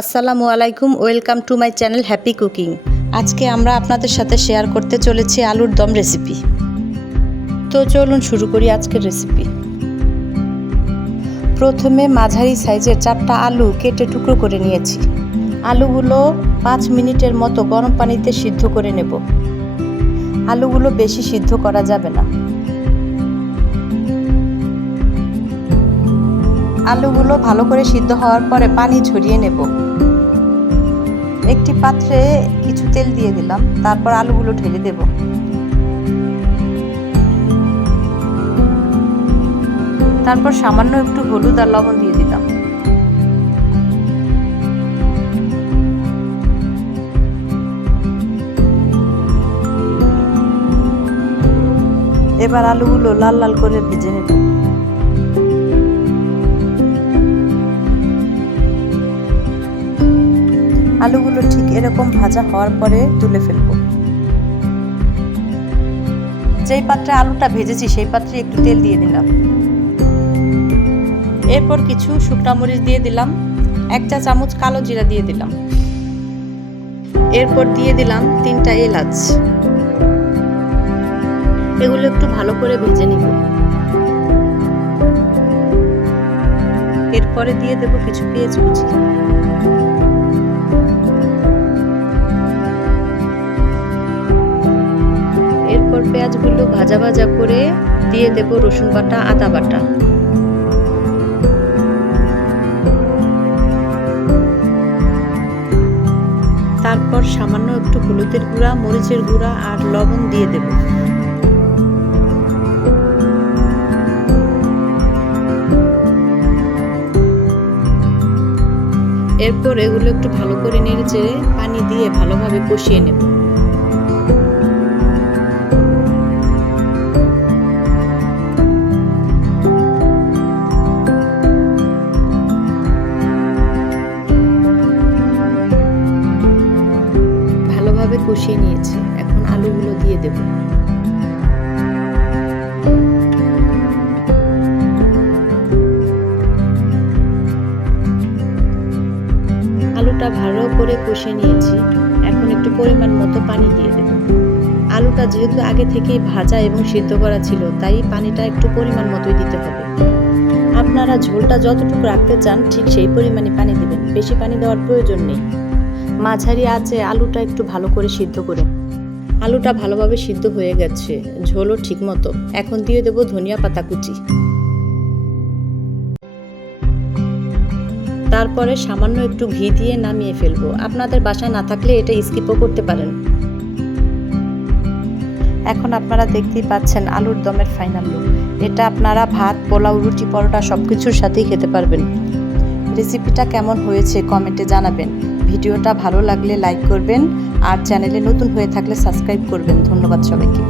আসসালামু আলাইকুম, welcome to my channel happy cooking. আজকে আমরা আপনাদের সাথে শেয়ার করতে চলেছি আলুর দম রেসিপি। তো চলুন শুরু করি আজকের রেসিপি। প্রথমে মাঝারি সাইজের 4টা আলু কেটে টুকরো করে নিয়েছি। আলুগুলো 5 মিনিটের মতো গরম পানিতে সিদ্ধ করে নেব। আলুগুলো বেশি সিদ্ধ করা যাবে না। আলুগুলো ভালো করে সিদ্ধ হওয়ার পরে পানি ঝরিয়ে নেব। একটি পাত্রে কিছু তেল দিয়ে দিলাম, তারপর আলুগুলো ঢেলে দেব। তারপর সামান্য একটু হলুদ আর লবণ দিয়ে দিলাম। এবার আলুগুলো লাল লাল করে ভেজে নেব। আলুগুলো ঠিক এরকম ভাজা হওয়ার পরে তুলে ফেলব। যেই পাত্রে আলুটা ভেজেছি সেই পাত্রে একটু তেল দিয়ে দিলাম। এরপর কিছু শুকনা মরিচ দিয়ে দিলাম, 1 চা চামচ কালো জিরা দিয়ে দিলাম। এরপর দিয়ে দিলাম 3টা এলাচ। এগুলো একটু ভালো করে ভেজে নিব। এরপরে দিয়ে দেব কিছু পেঁয়াজ কুচি। এরপর পেঁয়াজগুলো ভাজা ভাজা করে দিয়ে দেব রসুন বাটা, আদা বাটা। তারপর সামান্য একটু হলুদের গুঁড়া, মরিচের গুঁড়া আর লবণ দিয়ে দেব। এরপর এগুলো একটু ভালো করে নেড়ে চেড়ে পানি দিয়ে ভালোভাবে কষিয়ে নেব। ভালোভাবে কষিয়ে নিয়েছি, এখন আলুগুলো দিয়ে দেব। আলুটা ভালো করে কষিয়ে নিয়েছি, এখন একটু পরিমাণ মতো পানি দিয়ে দেব। আলুটা যেহেতু আগে থেকেই ভাজা এবং সিদ্ধ করা ছিল, তাই পানিটা একটু পরিমাণ মতোই দিতে হবে। আপনারা ঝোলটা যতটুকু রাখতে চান ঠিক সেই পরিমাণে পানি দিবেন, বেশি পানি দেওয়ার প্রয়োজন নেই। মাঝারি আঁচে আলুটা একটু ভালো করে সিদ্ধ করে। আলুটা ভালোভাবে সিদ্ধ হয়ে গেছে, ঝোলও ঠিক মতো। এখন দিয়ে দেব ধনিয়া পাতা কুচি। তারপরে সামান্য একটু ঘি দিয়ে নামিয়ে ফেলবো। আপনাদের বাসায় না থাকলে এটা স্কিপও করতে পারেন। এখন আপনারা দেখতেই পাচ্ছেন আলুর দমের ফাইনাল লুক। এটা আপনারা ভাত, পোলাও, রুটি, পরোটা সবকিছুর সাথেই খেতে পারবেন। রেসিপিটা কেমন হয়েছে কমেন্টে জানাবেন। ভিডিওটা ভালো লাগলে লাইক করবেন আর চ্যানেলে নতুন হয়ে থাকলে সাবস্ক্রাইব করবেন। ধন্যবাদ সবাইকে।